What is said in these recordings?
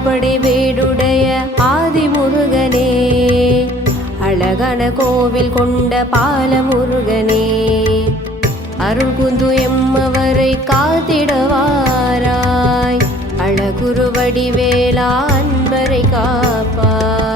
அறுபடை வீடுடைய ஆதிமுருகனே. அழகான கோவில் கொண்ட பால முருகனே அருள் குந்து எம்மவரை காத்திடவாராய். அழகுரு வடிவேலா அன்பரை காப்பாய்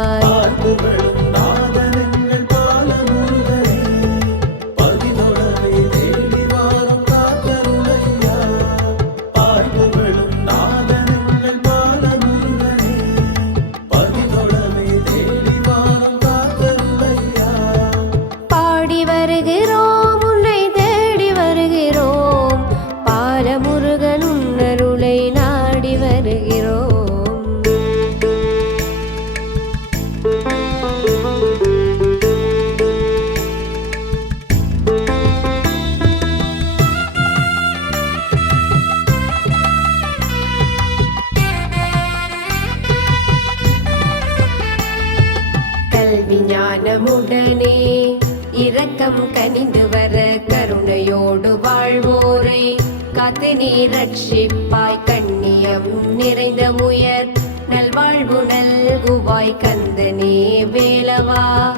இரக்கம் கனிந்து வர கருணையோடு வாழ்வோரை. காத்து நீ ரட்சிப்பாய் கண்ணியம் நிறைந்த உயர். நல்வாழ்வு நல்குவாய் கந்தனே வேலவா.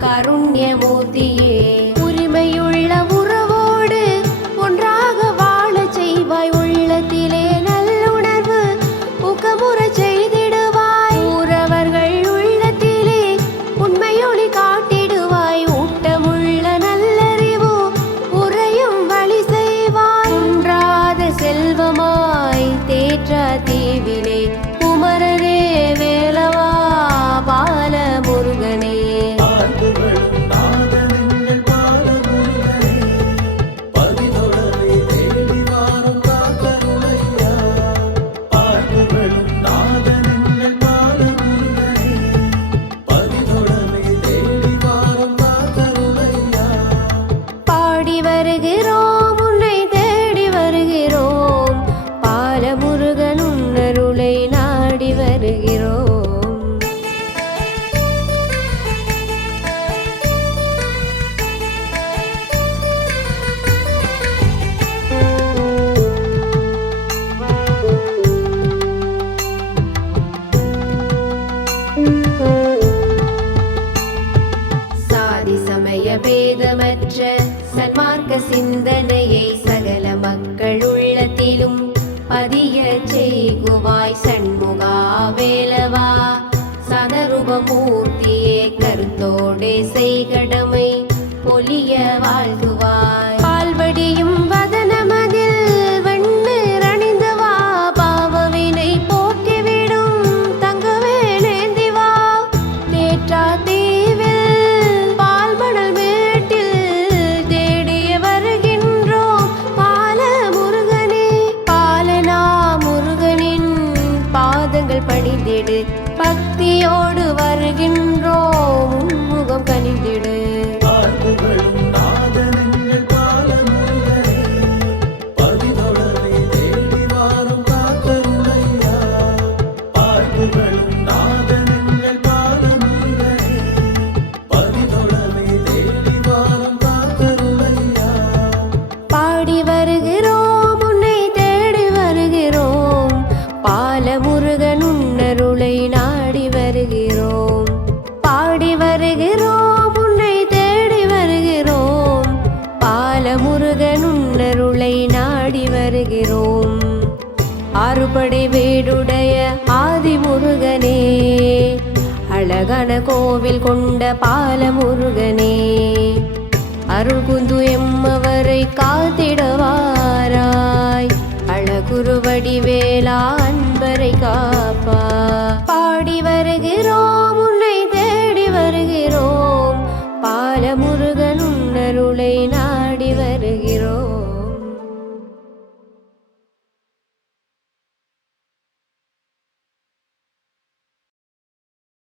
கருண்யமூர்த்தியே. பாடி பேதமற்ற சன்மார்க்க சிந்தனையை சகல மக்கள் உள்ளத்திலும் பதிய செய்குவாய் சண்முகா வேலவா. சதரூபமூர்த்தியே கருத்தோடே செய்கடமை பொலிய வாழ்த்துவாய். பால்வடியும் வதனமதில் பாதங்கள் பணிந்திடு பக்தியோடு வருகின்றோம் உன்முகம் கனிந்திடு. பாடி வருகிறோம் உன்னை தேடி வருகிறோம். பாலமுருகன் முருகனுன்னருளை நாடி வருகிறோம். ஆறுபடை வீடுடைய ஆதி முருகனே அழகான கோவில் கொண்ட பால முருகனே அருள்குந்து எம்மவரை காத்திடவாராய். அழகுருவடி வேளா அன்பரை காப்பா. பாடி வருகிறோம் உன்னை தேடி வருகிறோம். பால முருகன் உன்னருளை நாடி வர